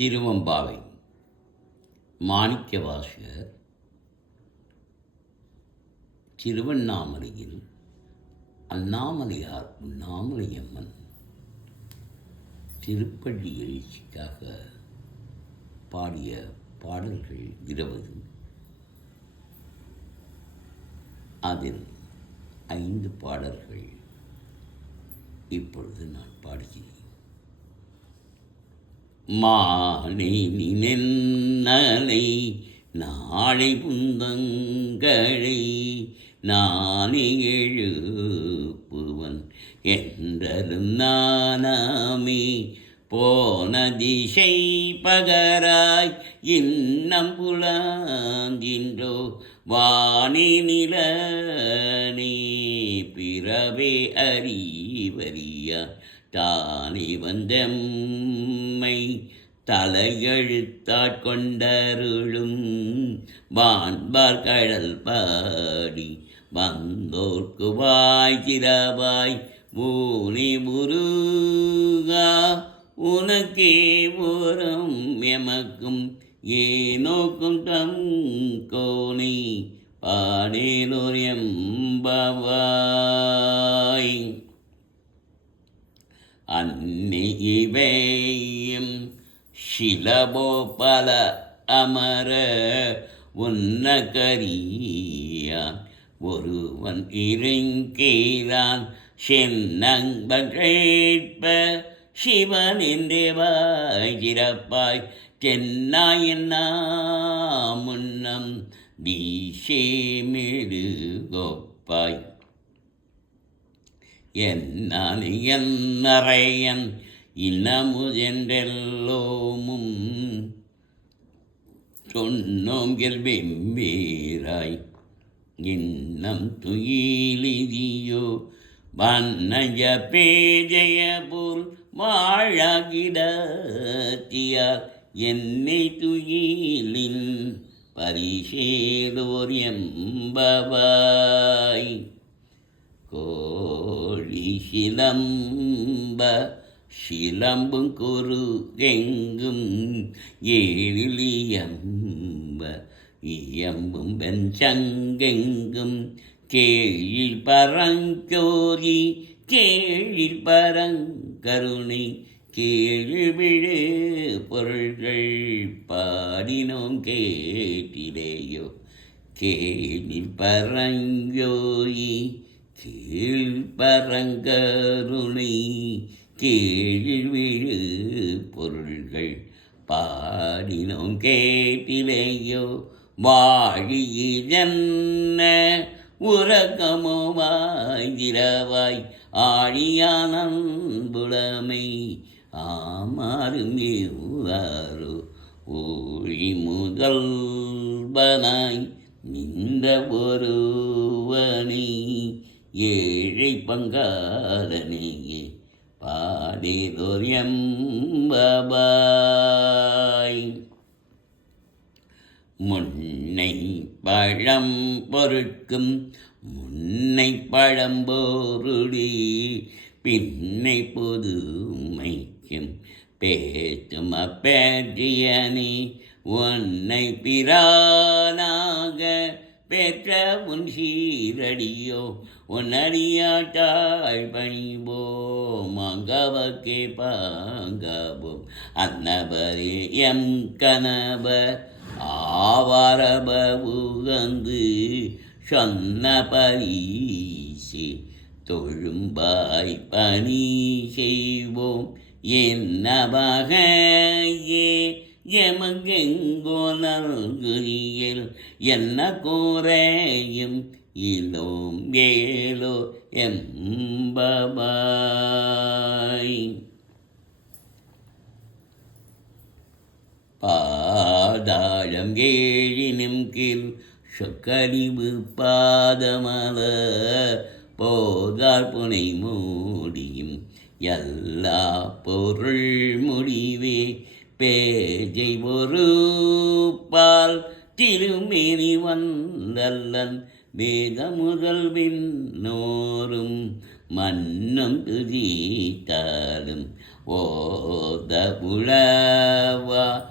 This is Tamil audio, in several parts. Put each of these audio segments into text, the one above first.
திருவெம்பாவை மாணிக்கவாசகர் திருவண்ணாமலையில் அண்ணாமலையார் உண்ணாமலையம்மன் திருப்பள்ளி எழுச்சிக்காக பாடிய பாடல்கள் 20. அதில் 5 பாடல்கள் இப்பொழுது நான் பாடுகிறேன். மானை நின்னலை நாளை புந்தங்களை நானே எழுப்புவன் என்றரும் நானாமே போன திசை பகராய் இன்னம் புலாந்தின்றோ வானே நிலனே பிறவே அறிவறியா தானே வந்தம்மை தலையெழுத்தாட்கொண்டருளும் வான்பார் கடல் பாடி வந்தோர்க்கு வாய் திறவாய் ஊனே முருகா உனக்கே ஓரம் எமக்கும் ஏனோக்கும் தம் கோனை பாடேலோர் எம்பவாய். அன்னி இவையும் சிலபோபல அமர உன்னகரியான் ஒருவன் இருங்கீரான் சென்னங்கள் கேட்ப சிவன் என்றே வாய்கிறப்பாய் தென்னாயன்னா முன்னம் வீசேமிடு கோப்பாய். என்னான் என்னறையன் இன்னமுதென்றெல்லோமும் சொன்னோங்கில் வெம்பேராய் இன்னம் துயிலிதியோ வண்ணஜ பேஜய போல் வாழகிடத்தியார் என்னை துயிலின் பரிசேலோர் எம்பவாய். கோழி சிலம்ப சிலம்பும் கொரு எங்கும் ஏழிலியம்ப இயம்பும் வெஞ்சங்கெங்கும் கேழில் பரங்கோரி கேழில் பரங்கருணை கேழ்விழு பொருள்கள் பாடினோம் கேட்டிலேயோ கேழில் பரங்கோரி கீழ்பரங்கருணை கீழ்விழு பொருள்கள் பாடினோம் கேட்டிலேயோ வாழியென்ன உறக்கமோ வாய்திரவாய் ஆழியானன்புலமை ஆமாறும் ஏவாரோ ஊழி முதல்வனாய் நின்ற ஒருவனை ஏழை பங்காளனையே பாடேலோர் எம்பவாய். முன்னை பழம் பொருட்கும் முன்னை பழம்போருடி பின்னை பொதுமைக்கும் பேத்தும் அப்பேற்றியனே உன்னை பிரானாக பெற்ற உன் சீரடியோ உன்னடியாட்டாள் பணிவோம் அங்கவக்கே பாங்கவோம் அன்னபரே எம் கணவர் ஆவாரப உகந்து சொன்ன பரிசே தொழும்பாய் பணி செய்வோம் என்னவகையே எமங்கெங்கோ நல்குறியில் என்ன கூறையும் இலோம் ஏலோ எம்பவாய். பாதாளம் ஏழினும் கீழ் சொக்கடிவு பாதமல போதார் புனை மூடியும் எல்லா பொருள் முடிவே பேஜை ஒரு பால் திருமேனி வந்தல்லன் வேத முதல் விண்ணோரும் மன்னும் துதித்தாலும் ஓத புலவா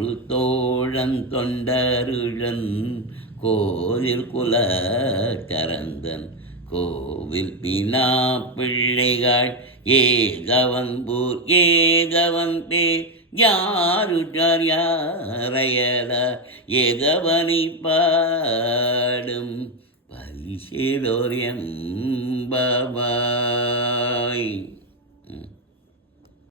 ஒரு தோழன் தொண்டருழன் கோயில் குல கரந்தன் கோவில் பினா பிள்ளைகள் ஏகவன் பேர் யாருட்டார் யாரையல ஏகவனை பாடும் பரிசேலோரியம் பாபாய்.